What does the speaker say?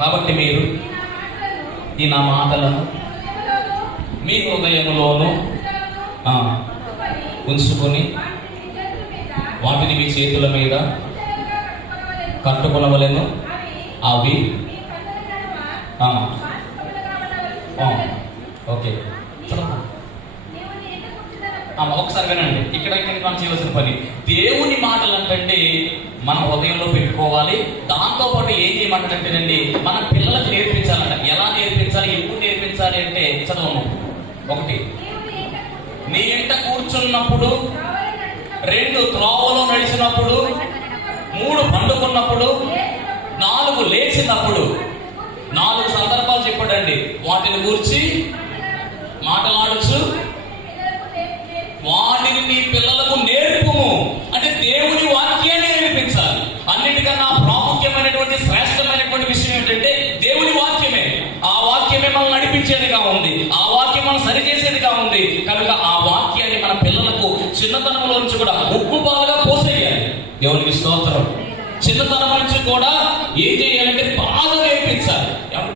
కాబట్టి మీరు ఈ నా మాటలను మీ హృదయంలోనూ ఉంచుకొని వాటిని మీ చేతుల మీద కట్టుకొనవలెను. అవి ఓకే, ఒకసారి వినండి. ఇక్కడ మనం చేయవలసిన పని దేవుని మాటలు అంటే మన హృదయంలో పెట్టుకోవాలి. దాంతో పాటు ఏం చేయమంటాడంటేనండి, మన పిల్లలకు నేర్పించాలంట. ఎలా నేర్పించాలి, ఎప్పుడు నేర్పించాలి అంటే చదవము. 1, నీ ఇంట కూర్చున్నప్పుడు, 2 త్రోవలో నడిచినప్పుడు, 3 పండుకున్నప్పుడు, 4 లేచినప్పుడు. 4 సందర్భాలు చెప్పాడండి. వాటిని గురించి మాట్లాడచ్చు. వాటిని నీ పిల్లలకు నేర్పుము అంటే దేవుని వాక్యాన్ని నేర్పించాలి. అన్నిటికన్నా ప్రాముఖ్యమైనటువంటి శ్రేష్టమైనటువంటి విషయం ఏంటంటే దేవుని వాక్యమే. ఆ వాక్యమే మనల్ని నడిపించేదిగా ఉంది. ఆ వాక్యం మనం సరిచేసేదిగా ఉంది. కనుక ఆ వాక్యాన్ని మన పిల్లలకు చిన్నతనంలో నుంచి కూడా ఉక్కుపాలుగా పోసేయాలి. దేవునికి స్తోత్రం. చిన్నతనం నుంచి కూడా ఏం చేయాలంటే బాగా నేర్పించాలి.